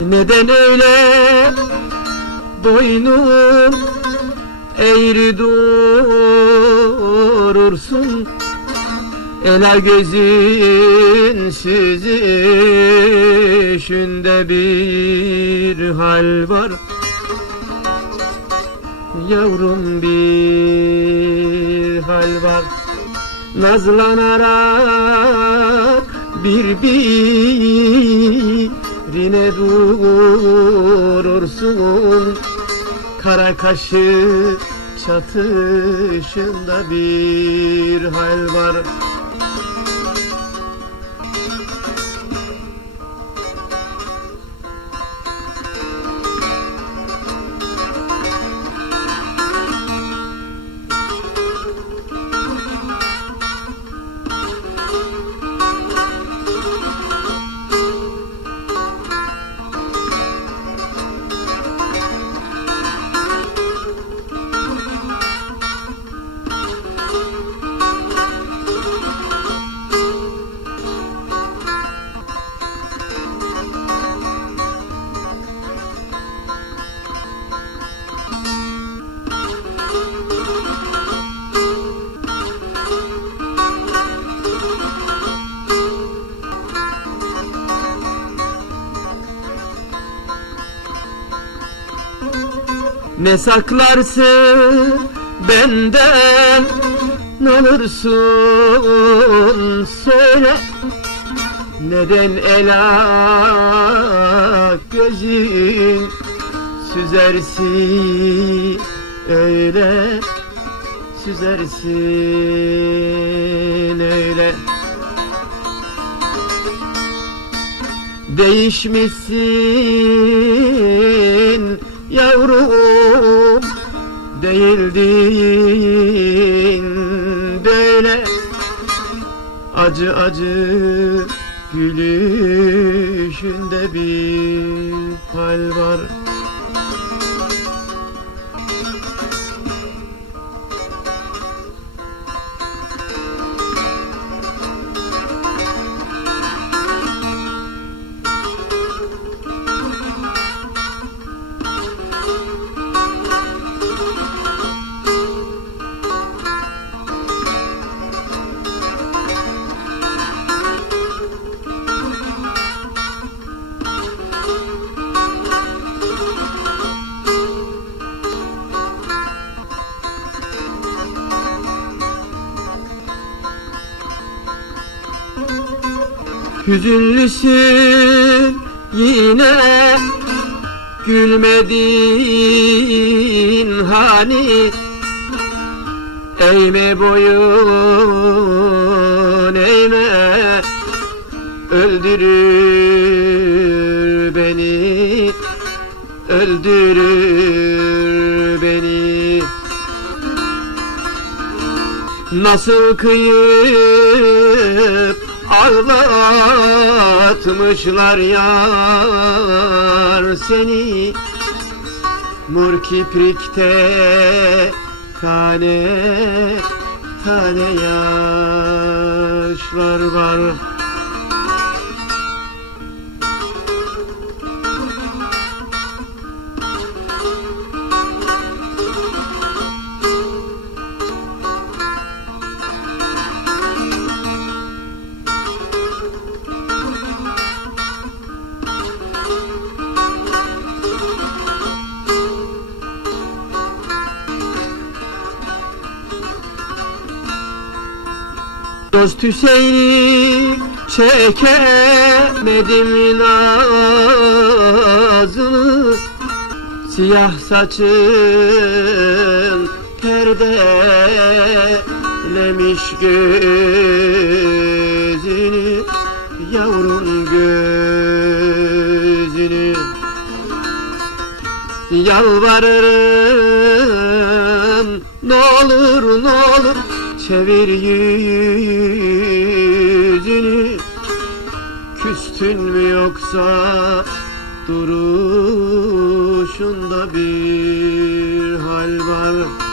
Neden öyle? Boynun eğri durursun Ela gözün süzüşünde bir hal var. Yavrum bir hal var. Nazlanarak birbirine durursun Kara kaşı çatışında bir hal var Ne saklarsın benden ne olursun söyle. Neden ela gözün süzersin öyle Süzersin öyle. Değişmişsin Değildin böyle. Acı acı gülüşünde bir hal var Hüzünlüsün yine gülmedin hani? Eğme boyun eğme Öldürür beni Öldürür beni. Nasıl kıyıp ağlatmışlar yar seni. Mur kiprikte tane tane yaşlar var Dost Hüseyin'i çekemedim nazını Siyah saçın perdelemiş gözünü Yavrum gözünü. Yalvarırım ne olur ne olur Çevir yüzünü. Küstün mü yoksa duruşunda bir hal var?